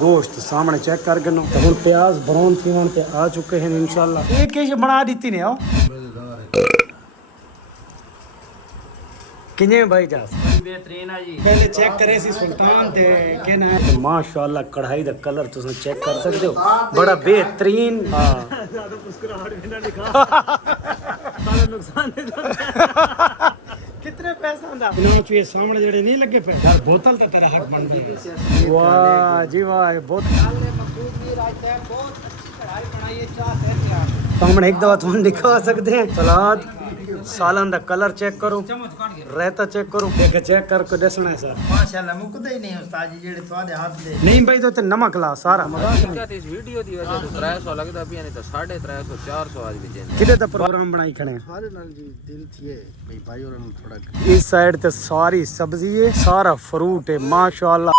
गोश्त सामने चेक कर गनो तो हुन प्याज ब्राउन थीवन पे आ चुके हैं इंशाल्लाह। एक केश बना दी ने आओ किने भाई जास बेहतरीन है जी। पहले चेक करे सी सुल्तान ते के ना माशाल्लाह कढ़ाई दा कलर तुम चेक कर सकते हो बड़ा बेहतरीन। हां ज्यादा मुस्कुराहट भी ना दिखा सारा नुकसान है। कितने पैसा दा ना ये सामने जेड़े नहीं लगे पे यार बोतल तो तेरा हक बन गई। वाह जी वाह बहुत बहुत अच्छी कढ़ाई बनाई है। चाह है सामने एक दफा तुम दिखा सकते हैं सलाद सालन दा कलर चेक करो रहता चेक करो देख चेक करके दसना है सर माशाल्लाह मुकदे ही नहीं उस्ताद जी जेड़े ਤੁਹਾਡੇ ਹੱਥ ਦੇ नहीं भाई तो ते नमक ला सारा हकीकत इस वीडियो दी वजह तो 300 लगदा पिया नहीं तो 350 400 आज भी चेंज किते दा प्रोग्राम बनाई खड़े हैं। ਸਾਰੇ ਨਾਲ ਜੀ ਦਿਲ ਥੀਏ ਭਈ ਭਾਈ ਹੋਰਾਂ ਨੂੰ ਥੋੜਾ इस साइड ते सारी सब्जी है सारा फ्रूट है माशाल्लाह।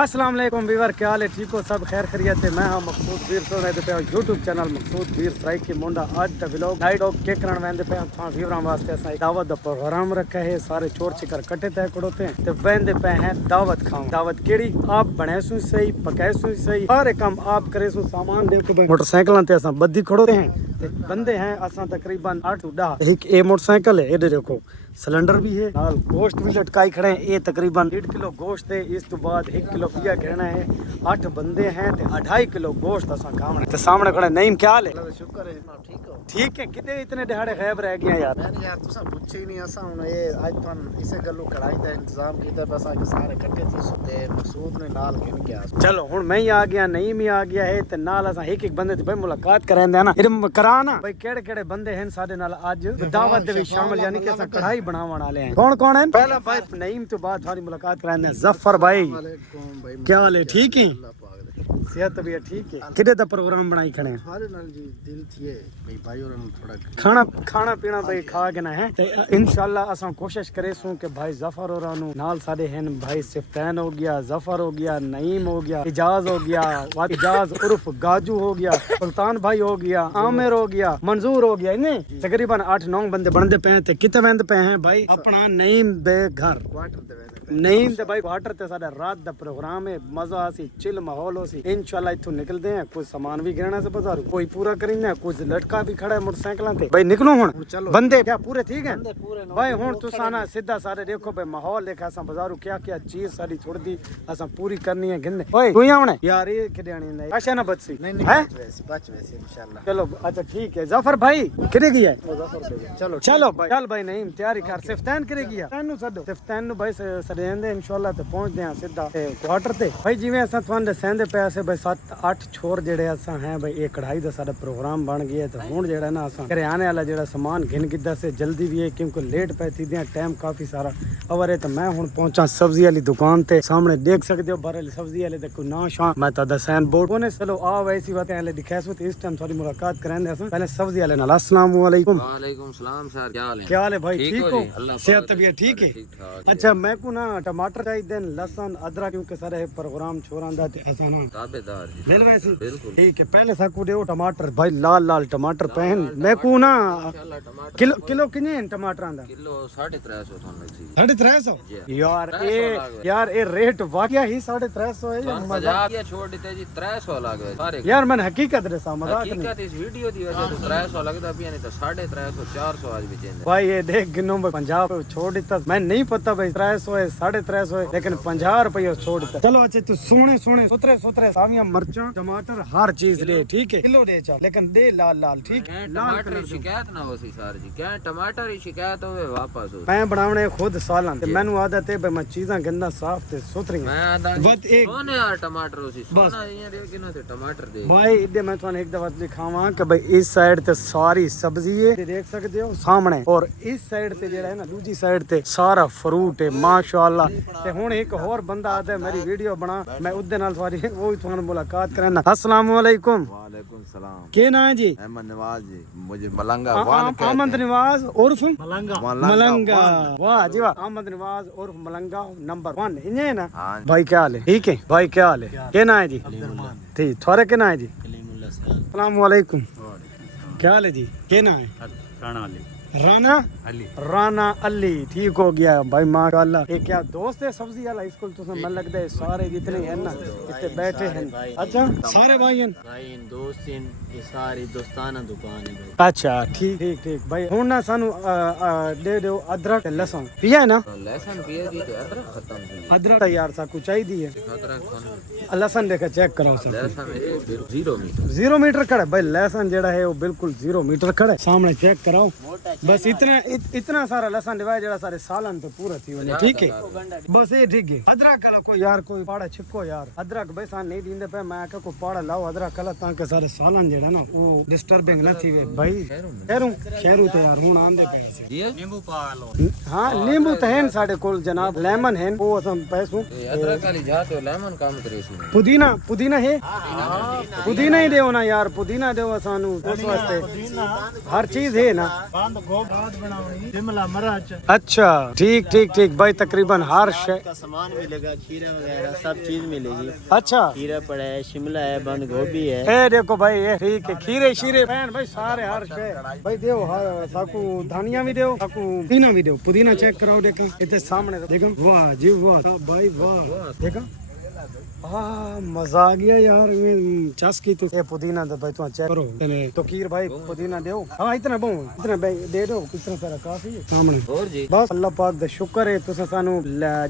अस्सलाम वालेकुम वीवर क्या हाल है ठीक हो सब खैर खैरियत है। मैं हाँ मकसूद वीर तो रहते पे यूट्यूब चैनल मकसूद वीर फ्राई की मुंडा आज द व्लॉग नाइट ऑफ के करण वेंदे पे था वीवरां वास्ते असा दावत दा प्रोग्राम रखा है। सारे चोर चिकर कट्टे तय कड़ोते हैं ते वेंदे पे हैं दावत खाओ। दावत केड़ी आप बने सु सही पकाए सु सही सारे काम आप करे सु सामान देखो भाई मोटरसाइकिल ते असा बद्दी खड़ोते हैं ते बंदे हैं असा तकरीबन 8 से 10। एक ए मोटरसाइकिल है ये देखो सिलेंडर भी है नाल गोश्त भी लटकाई खड़े हैं। ये तकरीबन 1.5 किलो गोश्त है। इस तो बाद 1 किलो पिया कहना है। 8 बंदे हैं ते 2.5 किलो गोश्त असा खावना ते सामने खड़े नईम क्या हाल है शुक्र है जनाब ठीक हो ठीक है कितने इतने दिहाड़े गायब रह गए यार। मैंने यार तुसा पूछे ही नहीं असा हुन ये आज तुम इसे गल्लो कढ़ाई दा इंतजाम कीता बस आज सारे इकट्ठे थे सुते मकसूद ने नाल गिन के आ चलो हुन मैं ही आ गया नईम ही आ गया है ते नाल असा एक एक बंदे ते भाई मुलाकात करांदे हैं ना फिर कराना भाई केड़े केड़े बंदे हैं साडे नाल आज दावत दे विच शामिल यानी कि असा कढ़ाई बनावन वाले हैं। कौन कौन है पहला भाई नईम तो बाद थारी मुलाकात करांदे हैं जफर भाई वालेकुम क्या हाल है ठीक है सेहत भी ठीक है किदे दा प्रोग्राम बनाई खड़े हैं। ਸਾਰੇ ਨਾਲ ਜੀ ਦਿਲ ਥੀਏ ਭਈ ਭਾਈ ਹੋਰਾਂ ਨੂੰ ਥੋੜਾ खाना खाना पीना भाई खा के ना है ते इंशाल्लाह असा कोशिश करे सू कि भाई जफर और नाल साडे हैं भाई सिफ्तैन हो गया जफर हो गया नईम हो गया इजाज हो गया इजाज उर्फ गाजू हो गया सुल्तान भाई हो गया आमिर हो गया मंजूर हो गया इन्हें तकरीबन 8-9 बंदे बनते पे ते कितने बंदे पे हैं भाई अपना नईम बेघर ਕੁਆਟਰ ਦੇ ਵਿੱਚ नईम ते भाई क्वार्टर ते साडा रात दा प्रोग्राम है मजा सी चिल माहौल हो सी इंशाल्लाह इथों निकलदे हैं कुछ सामान भी गिरना से बाजारू कोई पूरा करेंगे कुछ लटका भी खड़ा है मोटरसाइकिलों ते भाई निकलो हुन बंदे क्या पूरे ठीक हैं भाई हुन तुसाना सीधा सारे देखो भाई माहौल देखा असा बाजारू क्या क्या चीज साडी थोड़ी दी असा पूरी करनी है गिनने ओए तू ही आवणे यार ये खिडाणी नहीं अच्छा ना बच्ची नहीं है बच वैसे इंशाल्लाह चलो अच्छा ठीक है जफर भाई किरे गया चलो चलो भाई चल भाई नईम तैयारी कर सिफ्तैन करे गया तैनू छड्डो सिफ्तैन नु भाई सदेंदे इंशाल्लाह ते पहुंचदे हां सीधा क्वार्टर ते भाई जिवें असा तुहानू दसेंदे पे असे भाई 7-8 छोर जेड़े असा हैं भाई ये कढ़ाई दा साडा प्रोग्राम बन गया ते हुन जेड़ा ना असा घरे आने वाला जेड़ा सामान गिन गिद्दा से जल्दी भी है क्योंकि लेट पै थी दियां टाइम काफी सारा ओवर है तो मैं हुन पहुंचा सब्जी वाली दुकान ते सामने देख सकदे हो बारे सब्जी वाले ते कोई ना शां मैं ता दसैन बोर्ड कोने चलो आ वैसी बातें वाले दिखासो ते इस टाइम थोड़ी मुलाकात करांदे असा पहले सब्जी वाले नाल अस्सलाम वालेकुम वालेकुम सलाम सर क्या हाल है क्या हाल है भाई ठीक हो अल्लाह सेहत तबीयत ठीक है अच्छा मैं को ना टमाटर चाहिए लसन अदरक क्योंकि सारे प्रोग्राम छोरां दा ते असा ना ताबेदार जी ले लो वैसे बिल्कुल ठीक है पहले साकू देओ टमाटर भाई लाल लाल टमाटर पहन मैं को ना माशाल्लाह टमाटर किलो किलो किने हैं टमाटरां दा किलो 350 थान लगी 350 यार ए रेट वाकया ही 350 है या मजाक मजाक या छोड़ देते जी 300 लग गए सारे यार मैंने हकीकत रे सा मजाक नहीं हकीकत इस वीडियो दी वजह तो 300 लगदा पिया नहीं तो 350 400 आज भी चेंज भाई ये देख गिनो भाई 50 छोड़ दिता मैं नहीं पता भाई 300 है 350 है लेकिन 50 रुपये छोड़ दिता चलो अच्छा तू सोने सोने सुथरे सावियां मिर्चा टमाटर हर चीज दे ठीक है किलो दे चा लेकिन दे लाल लाल ठीक है टमाटर की शिकायत ना हो सी सर जी क्या टमाटर की शिकायत होवे वापस हो मैं बनावने खुद सालन ते मैनू आदत है भाई मैं चीज़ां गंदा साफ ते सुथरी मैं आदा बस एक सोने यार टमाटर हो सी सोना ये दे के ना ते टमाटर दे भाई इधर मैं थाने एक दफा दिखावां कि भाई इस साइड ते सारी सब्जी है ते देख सकते हो सामने और इस साइड ते जेड़ा है ना दूसरी साइड ते सारा फ्रूट है माशाल्लाह ते हुन एक और बंदा आता है मेरी वीडियो बना मैं उदे नाल थारी वो ही थाने मुलाकात करना अस्सलाम वालेकुम वालेकुम सलाम के नाम है जी अहमद नवाज जी मुझे मलंगा अहमद नवाज उर्फ मलंगा वाह जी वाह अहमद नवाज उर्फ मलंगा नंबर 1 इन्हें है ना हाँ। भाई क्या हाल है ठीक है भाई क्या हाल है के नाम है जी ठीक थोड़े के नाम है जी अस्सलाम वालेकुम क्या हाल है जी के नाम है राना अली राना अली ठीक हो गया भाई माशाल्लाह। ये क्या दोस्त है सब्जी वाला स्कूल तो मन लगता है सारे जितने हैं ना इतने बैठे हैं। अच्छा सारे भाई हैं भाई इन दोस्त इन ये सारी दोस्ताना दुकान है भाई। अच्छा ठीक ठीक ठीक भाई हूं ना सानू दे दो अदरक ते लहसुन पिया है ना लहसुन पिए दी तो अदरक खत्म थी अदरक यार साकू चाहिए अदरक खाना लहसुन देखा चेक कराओ सर लहसुन ये 0 मीटर 0 मीटर खड़ा है भाई लहसुन जेड़ा है वो बिल्कुल 0 मीटर खड़ा है सामने चेक कराओ बस इतना सारा लहसुन दिवाए जेड़ा सारे सालन पे पूरा थी वने ठीक है बस ये ठीक है अदरक कला कोई यार कोई पाड़ा छिको यार अदरक भाई सान नहीं दींदे पे मैं आके को पाड़ा लाओ अदरक कला ताकि सारे सालन जेड़ा ना वो डिस्टर्बिंग ना थी वे भाई शहरों ते यार हुन आंदे पे से ये नींबू पा लो। हां नींबू तो है साडे कोल जनाब लेमन है वो असम पैसों अदरक वाली जात है लेमन काम करे सी पुदीना है पुदीना ही देओ ना यार पुदीना देओ सानू उस वास्ते हर चीज है ना बंद गोभी बनानी शिमला मिर्च अच्छा ठीक ठीक ठीक भाई तकरीबन हर शे का सामान मिलेगा खीरा वगैरह सब चीज मिलेगी। अच्छा खीरा पड़ा है शिमला है बंद गोभी है। ए देखो भाई ये ठीक है खीरे शीरे बहन भाई सारे हर शे भाई देओ साकू धनिया भी देओ साकू पुदीना भी देओ पुदीना चेक कराओ देखा इतने सामने देखो वाह जी वाह भाई वाह देखा मजा आ गया यार चस की तो ये पुदीना तो भाई तू चेक करो तो कीर भाई पुदीना दो हाँ इतना दे दो कितना सारा काफी है सामने और जी बस अल्लाह पाक दा शुक्र है तुसा सानू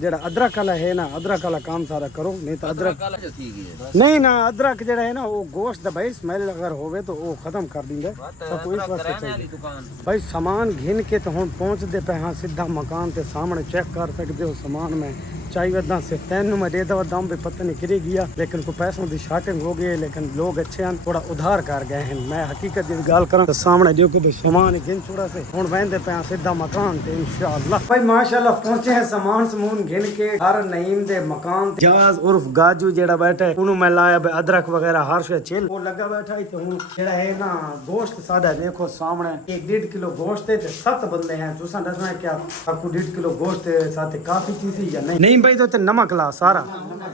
जेड़ा अदरक वाला है ना अदरक वाला काम सारा करो नहीं तो अदरक काला जो थी गई नहीं ना अदरक जेड़ा है ना वो गोश्त दा भाई स्मेल अगर होवे तो वो खत्म कर देंगे सब कोई वास्ते चाहिए दुकान भाई सामान घिन के तो हम पहुंच दे पे हाँ सीधा मकान ते सामने चेक कर सकते हो सामान में चाहिए वदा सिर्फ तेन मैं दे दवा दाम भी पता नहीं किरी गया लेकिन को पैसों की शार्टिंग हो गई लेकिन लोग अच्छे हैं थोड़ा उधार कर गए हैं मैं हकीकत की गाल करा तो सामने देखो भाई सामान गिन चुड़ा से हुन वहंदे पे सीधा मकान ते इंशाअल्लाह भाई माशाअल्लाह पहुंचे हैं सामान समून घिन के हर नईम दे मकान जाज उर्फ गाजू जेड़ा बैठा है उन्होंने मैं लाया भाई अदरक वगैरह हर शे चिल वो लगा बैठा है तो हूं जेड़ा है ना गोश्त सादा देखो सामने 1.5 किलो गोश्त है ते 7 बंदे हैं तुसा दसना है क्या आपको 1.5 किलो गोश्त साथ काफी चीज या नहीं भाई तो नमक ला सारा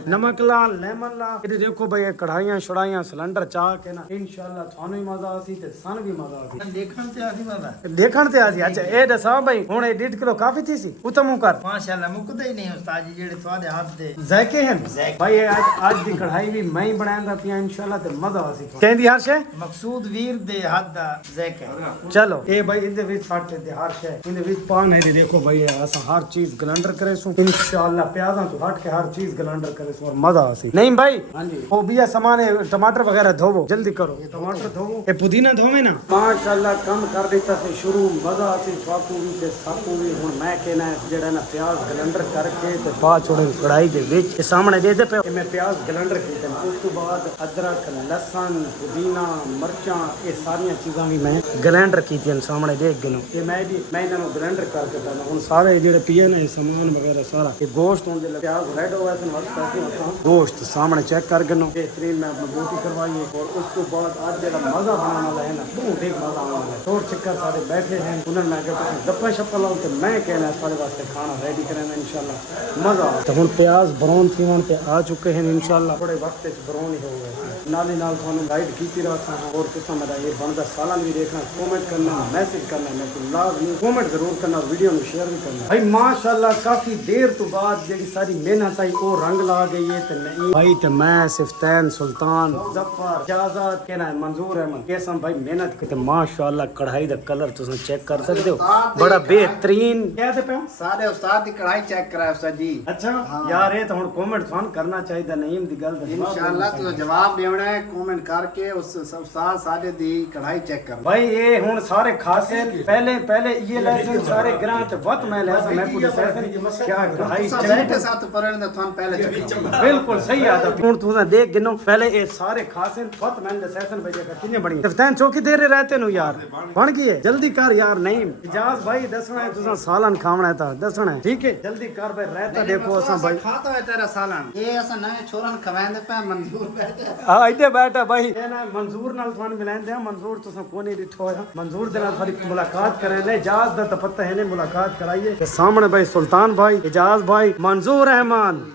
नमक ला लेमन ला ये देखो भाई ये कढ़ाइयां छड़ाइयां सिलेंडर चाह के ना इंशाल्लाह थानू ही मजा आसी ते सन भी मजा आसी देखण ते आसी मजा देखण ते आसी अच्छा ए दसा भाई हुन 1.5 किलो काफी थी सी उतमू कर माशाल्लाह मुकदा ही नहीं उस्ताद जी जेड़े तुहाडे हाथ दे जायके हैं भाई आज दी कढ़ाई भी मैं ही बनांदा पिया इंशाल्लाह ते मजा आसी कहंदी हर शे मकसूद वीर दे हाथ दा जायका चलो ए भाई इंदे विच साटे दे हर शे इंदे विच पान है देखो भाई असा हर चीज ग्राइंडर करे सु इंशाल्लाह प्याजा तो हट के हर चीज ग्राइंडर करे सो मजा आसी नहीं भाई हां जी वो भी सामान टमाटर वगैरह धोवो जल्दी करो ये टमाटर धोवो ये पुदीना धोवे ना माशाल्लाह कम कर देता से शुरू मजा आसी चाकू भी ते साकू भी हुन मैं कहना है जेड़ा ना प्याज ग्राइंडर करके ते बाद छोड़े कढ़ाई दे विच ये सामने दे दे पे मैं प्याज ग्राइंडर कीते उस तो बाद अदरक लहसुन पुदीना मिर्चां ये सारी चीज़ां भी मैं ग्राइंडर कीतियां सामने देख गिनो ये मैं इन्हां ग्राइंडर करके पाना हुन सारे जेड़े पिए ने सामान वगैरह सारा ये गोश्त होंदे प्याज रेड हो वैसे वक्त पैसे गोश्त सामने चेक कर गनो बेहतरीन मैं अपनी बोटी करवाई और उसके बाद आज जेड़ा मजा बनाने वाला है ना बहुत ठीक मजा आने वाला है तोड़ चक्कर सारे बैठे हैं उन्होंने मैं कहता हूं गप्पा शप्पा लाओ तो मैं कहना सारे वास्ते खाना रेडी करेंगे इंशाल्लाह मजा तो हुन प्याज ब्राउन थीवन पे आ चुके हैं इंशाल्लाह थोड़े वक्त ब्राउन ही हो गए नाल ही नाल थानू गाइड कीती रहा और तुसा मेरा ये बनदा सालन भी देखना कमेंट करना मैसेज करना मैं तो लाजमी कमेंट जरूर करना वीडियो में शेयर भी करना भाई माशाल्लाह काफी देर तो बाद जेडी सारी मेहनत आई वो रंग ला गई है तो नहीं भाई तो मैं सिफ्तैन सुल्तान जफर जाजाद कहना है मंजूर अहमद कैसम भाई मेहनत करते माशाल्लाह कढ़ाई दा कलर तुम चेक कर सकते हो बड़ा बेहतरीन कहते पे सारे उस्ताद दी कढ़ाई चेक कराया उस्ताद जी अच्छा यार ये तो हुन कमेंट थान करना चाहिए नईम दी गल दा इंशाल्लाह तो जवाब देना है कमेंट करके उस उस्ताद सारे दी कढ़ाई चेक कर भाई ये हुन सारे खासे पहले ये लेसन सारे ग्रां ते वत मैं लेसन मैं पूरे लेसन क्या कढ़ाई चेक के साथ परन दा थान पहले चेक बिल्कुल सही आता हुन तू देख गिनो पहले ये सारे खासे वत मैं लेसन बजे का किने बणी तफतैन चौकी देर रहते नु यार बन गई है जल्दी कर यार नहीं इजाज भाई दसना है तुसा सालन खावना था दसना है ठीक है जल्दी कर भाई रहता देखो असा भाई खाता है तेरा सालन ये असा नए छोरन खवांदे पे मंजूर बैठे हां इधे बैठा भाई ना मंजूर नाल थान मिलांदे मंजूर तुसा कोनी डिठो है मंजूर दे नाल थोड़ी मुलाकात करे ले इजाज दा तो पता है ने मुलाकात कराइए ते सामने भाई सुल्तान भाई इजाज भाई मंजूर रहमान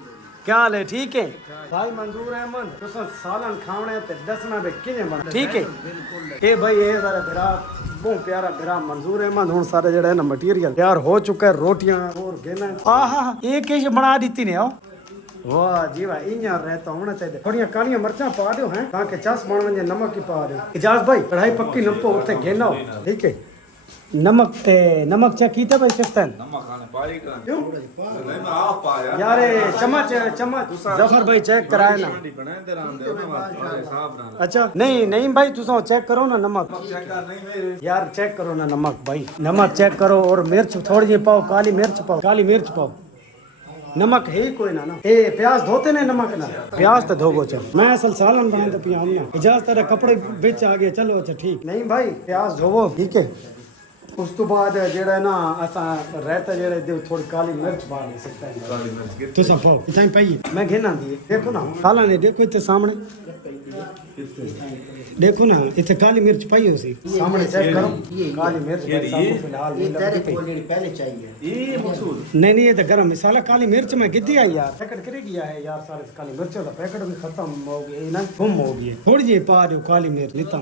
क्या हाल है ठीक है भाई मंजूर अहमद तुसा सालन खावना ते दसना बे किने बन ठीक है ए भाई ए जरा बिरा बहुत प्यारा मेरा मंजूर अहमद हूँ सारे जड़े है ना मटीरियल तैयार हो चुका है रोटियां और गेना एक बना दी ने आओ वाह जी वाह इं रहता होना चाहिए थोड़िया कालियां मिर्चा पा दो हैं ताकि चस बन वजे नमक ही पा दो इजाज भाई कढ़ाई पक्की नपो उत्ते गेना ठीक है नमक चेक कीता भाई सिफ्तन यार चम्मच जफर भाई चेक कराए ना अच्छा नहीं भाई तुसा चेक करो ना नमक यार चेक करो ना नमक भाई नमक चेक करो और मिर्च थोड़ी जी पाओ काली मिर्च पाओ नमक है ही कोई ना प्याज धोते ने नमक ना प्याज तो धोबो चल मैं असल सालन बना तो पिया इजाजत तेरे कपड़े बिच आ गए चलो अच्छा ठीक नहीं भाई प्याज धोवो ठीक है उस तो बाद जेड़ा ना असा रहता जेड़े थोड़ी काली मिर्च पा नहीं सकता है तुसा पाओ इतना पाइए मैं घेना दिए देखो ना साला ने देखो इतने सामने देखो ना इतने काली मिर्च पाई उसी सामने चेक करो काली मिर्च फिलहाल पहले चाहिए नहीं ये तो गरम मसाला काली मिर्च में कितनी आई यार पैकेट करे गया है यार सारे काली मिर्च का पैकेट भी खत्म हो गया ना गुम हो गई थोड़ी जी पा दो काली मिर्च लिता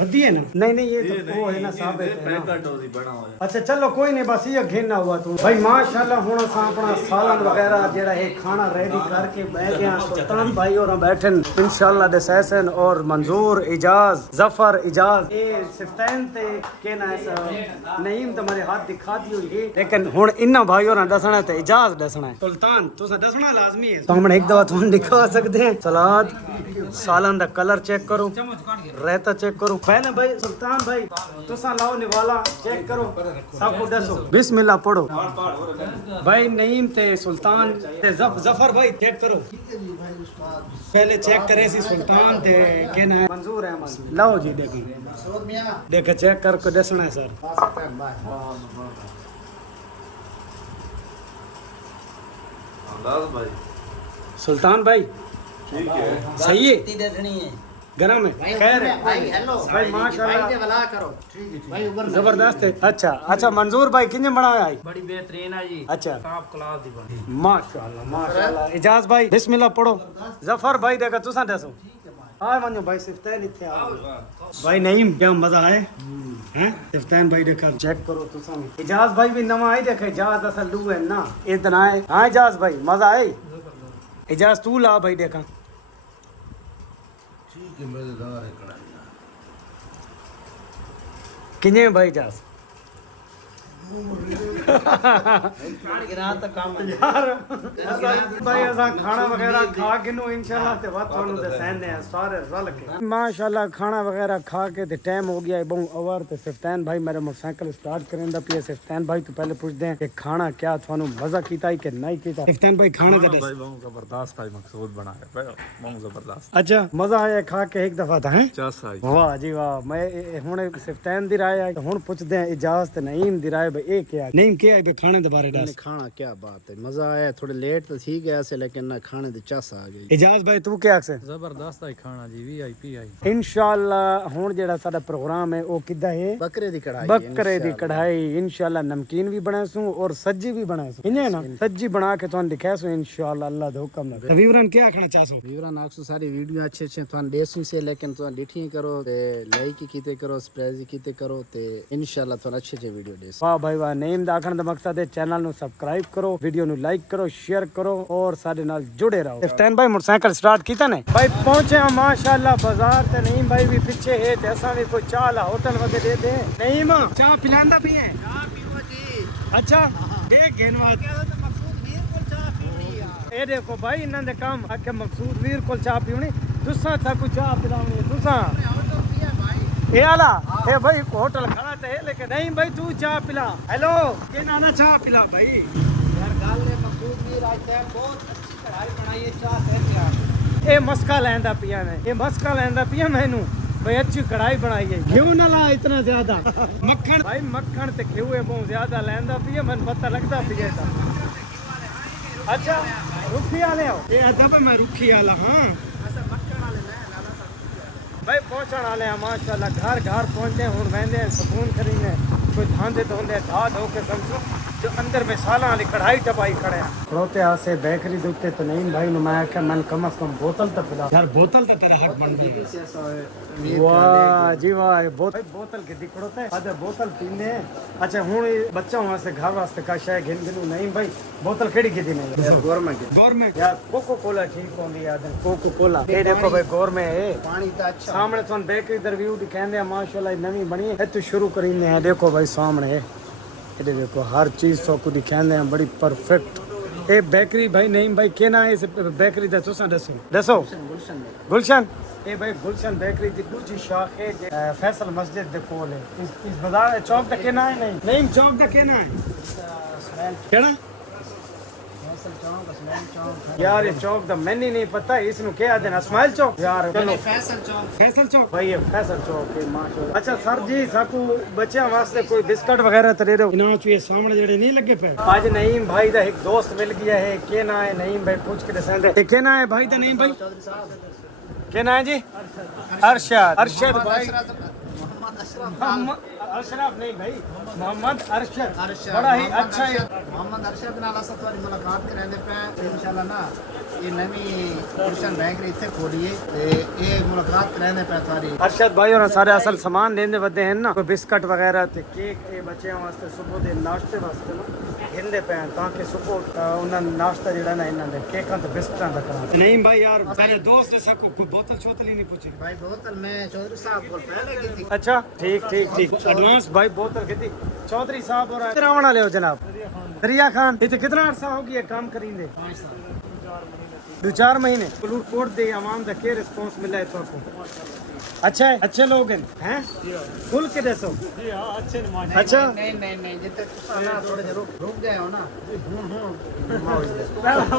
वधी है ना नहीं ये तो वो है ना साबित है ना अच्छा चलो कोई नहीं बस ये घेना हुआ तू भाई माशाल्लाह हुन असा अपना सालन वगैरह जेड़ा है खाना रेडी करके बैठ गया सुल्तान भाई और बैठे इंशाल्लाह दे सहसन और मंजूर इजाज जफर इजाज ये सिफ्तैन ते के ना नईम तुम्हारे हाथ दिखा दी हुई है लेकिन हुन इन्ना भाई और दसना ते इजाज दसना है सुल्तान तुसा दसना लाजमी है तो हम एक दफा तुम दिखा सकते हैं सलाद सालन दा कलर चेक करो रहता चेक करो पहले भाई सुल्तान भाई तुसा लाओ निवाला चेक करो सब कुछ दसो बिस्मिल्लाह पढ़ो भाई नईम ते सुल्तान ते जफर भाई चेक करो पहले चेक करे सी सुल्तान ते के ना मंजूर अहमद लाओ जी देख चेक करके दसना है सर सुल्तान भाई ठीक है सही है गरम है खैर भाई हेलो भाई माशाल्लाह करो भाई जबरदस्त है अच्छा मंजूर भाई किने बनाया है बड़ी बेहतरीन है जी अच्छा टॉप क्लास दी बनी माशाल्लाह इजाज भाई बिस्मिल्लाह पढ़ो जफर भाई देखा तुसा दसो आ वनो भाई सिफ्तैन इथे आओ भाई नईम क्या मजा आए हैं सिफ्तैन भाई देखा चेक करो तुसा इजाज भाई भी नवा आई देखा इजाज असल लू है ना इतना है हां इजाज भाई मजा आए इजाज तू ला भाई देखा मजेदार है कढ़ाई किने भाई जास यार भाई ऐसा खाना वगैरह खा के नो इंशाल्लाह ते बात थानू दसने हैं सारे रल के माशाल्लाह खाना वगैरह खा के ते टाइम हो गया है बहुत ओवर ते सिफ्तैन भाई मेरे मोटरसाइकिल स्टार्ट करन दा पिया सिफ्तैन भाई तो पहले पूछदे हैं कि खाना क्या थानू मजा कीता है कि नहीं कीता सिफ्तैन भाई खाना दा भाई बहुत जबरदस्त है मकसूद बनाया बहुत जबरदस्त अच्छा मजा आया खा के एक दफा था हैं वाह जी वाह मैं हुन सिफ्तैन दी राय है हुन पूछदे हैं इजाजत नईम दी राय भाई क्या नहीं क्या है खाने के बारे में खाना क्या बात है मजा आया थोड़े लेट तो ठीक है ऐसे लेकिन ना खाने दी चस आ गई इजाज भाई तू क्या से जबरदस्त है खाना जी वीआईपी है इंशाल्लाह हुन जेड़ा साडा प्रोग्राम है वो किदा है बकरे दी कढ़ाई इंशाल्लाह नमकीन भी बनासू और सज्जी भी बनासू इने ना सज्जी बना के तुम दिखासू इंशाल्लाह अल्लाह दे हुक्म ना विवरण क्या आखना चाहसो विवरण आखसू सारी वीडियो अच्छे तुम देसू से लेकिन तुम डिठी करो ते लाइक कीते करो स्प्रेज कीते करो ते इंशाल्लाह तुम अच्छे वीडियो देसो वाह भाई वाह नेम दा आखण दा मकसद है चैनल नु सब्सक्राइब करो वीडियो नु लाइक करो शेयर करो और साडे नाल जुड़े रहो सिफ्तैन भाई मोटरसाइकिल स्टार्ट कीता ने भाई पहुंचे माशाल्लाह बाजार ते नईम भाई भी पीछे है ते असा भी कोई चाह ला होटल वगे दे दे नईम चाह पिलांदा भी है चाह पीओ जी अच्छा देख गेनवाद मकसूद वीर को चाह पीनी है ए देखो भाई इन्हां दे काम आके मकसूद वीर को चाह पीनी तुसा था को चाह पिलावनी तुसा ये आला ए भाई होटल खड़ा थे लेकिन नहीं भाई तू चाय पिला हेलो के नाना चाय पिला भाई यार गाल ने मकसूद भी रात है बहुत अच्छी कढ़ाई बनाई है चाय है यार ए मस्का लेंदा पिया ने ये मस्का लेंदा पिया मैनू भाई अच्छी कढ़ाई बनाई है क्यों ना ला इतना ज्यादा मक्खन भाई मक्खन ते घिऊ है बहुत ज्यादा लेंदा पिया मन पता लगदा पिया अच्छा रुखी वाले हो ये अदब मैं रुखी वाला हां भाई पहुंचने वाले हैं माशाल्लाह घर पहुंचते हैं हुन वेंदे हैं सुकून करेंगे कोई धांधे धोंदे धा धो के समझो जो अंदर मिसाला वाली कढ़ाई टपाई खड़े हैं खड़ोते आसे बेकरी दे उत्ते तो नहीं भाई नु मैं आख्या मन कम से कम बोतल तो पिला यार बोतल तो तेरा हक बन गई वाह जी वाह बोतल के दिखड़ोते अरे बोतल पीने अच्छा हुन बच्चा वास्ते घर वास्ते का शय घिन घिन नहीं भाई बोतल केड़ी की दी नहीं गवर्नमेंट यार कोको कोला ठीक होंदी यार कोको कोला ये देखो भाई गवर्नमेंट है पानी का अच्छा सामने तुम बेकरी दा रिव्यू दिखांदे माशाल्लाह नवी बनी है तो शुरू करीने हैं देखो भाई सामने है ये देखो हर चीज तो को दिखांदे हैं बड़ी परफेक्ट ए बेकरी भाई नहीं भाई के ना है इस बेकरी दा तुसा दसो गुलशन ए भाई गुलशन बेकरी दी दूसरी शाख है फैसल मस्जिद दे कोल है इस बाजार चौक दा के ना है नहीं चौक दा के ना है केड़ा यार ये चौक दा मैंने नहीं पता इसनु क्या देना स्माइल चौक यार चलो फैसल चौक भाई ये फैसल चौक है माशाल्लाह अच्छा सर जी साकू बच्चों वास्ते कोई बिस्कुट वगैरह तो दे दो इना ये सामने जेड़े नहीं लगे पे आज नईम भाई दा एक दोस्त मिल गया है के ना है नईम भाई पूछ के दसेंदे के ना है भाई दा नईम भाई के ना है जी अरशद भाई अशरफ नहीं भाई मोहम्मद अरशद बड़ा ही अच्छा है मोहम्मद अरशद नाल अस तुम्हारी मुलाकात कराने पे इंशाल्लाह ना ये नवी गुलशन बेकरी इत्थे खोली है ते ये मुलाकात कराने पे तुम्हारी अरशद भाई और सारे असल सामान लेने वदे हैं ना कोई बिस्कुट वगैरह ते केक ये बच्चों वास्ते सुबह दे नाश्ते वास्ते ना हिंदे पे ताकि सुबह उन्हें नाश्ता जेड़ा ना इन्हां दे केकां ते बिस्कुटां दा करा नहीं भाई यार मेरे दोस्त जैसा कोई बोतल छोतल ही नहीं पूछी भाई बोतल मैं चौधरी साहब को पहले की थी अच्छा ठीक एडवांस भाई बोतल कितनी चौधरी साहब और रावण वाले हो जनाब दरिया खान इतने कितना अर्सा हो गया काम करींदे 2-4 महीने कोट दे आवाम दा के रिस्पांस मिला है तुमको अच्छा है अच्छे लोग हैं खुल के दसो अच्छा नहीं जितने तुसा ना थोड़े जे रुक गए हो ना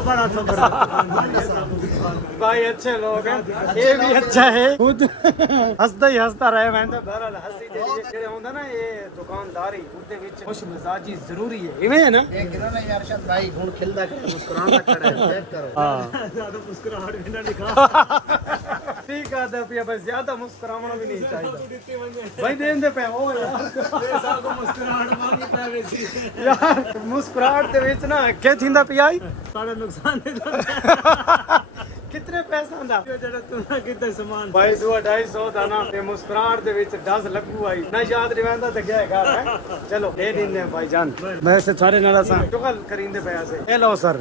बड़ा तो भाई अच्छे लोग हैं ये भी अच्छा है खुद हंसदा ही हंसदा रहे मैं तो बहरहाल हंसी जेड़े होंदा ना ये दुकानदारी उदे विच खुश मिजाजी जरूरी है इवें है ना एक गिनो नहीं अरशद भाई गुण खिलदा के मुस्कुराना खड़ा है चेक करो हां ज्यादा मुस्कुराहट भी ना दिखा ठीक है दे पिया बस ज्यादा मुस्कुरावना भी नहीं चाहिए भाई देन दे पे ओ यार मुस्कुराहट मांगी पावे सी यार मुस्कुराहट दे विच ना के थिंदा पियाई सारा नुकसान दे कितने पैसा दा जेड़ा तू किते सामान भाई 2-250 दा ना ते मुस्कुराहट दे विच 10 लगू आई ना याद रिवंदा ते क्या है चलो दे दिंदे भाई जान मैं से सारे नाल सा टुकल करिंदे पे ऐसे हेलो सर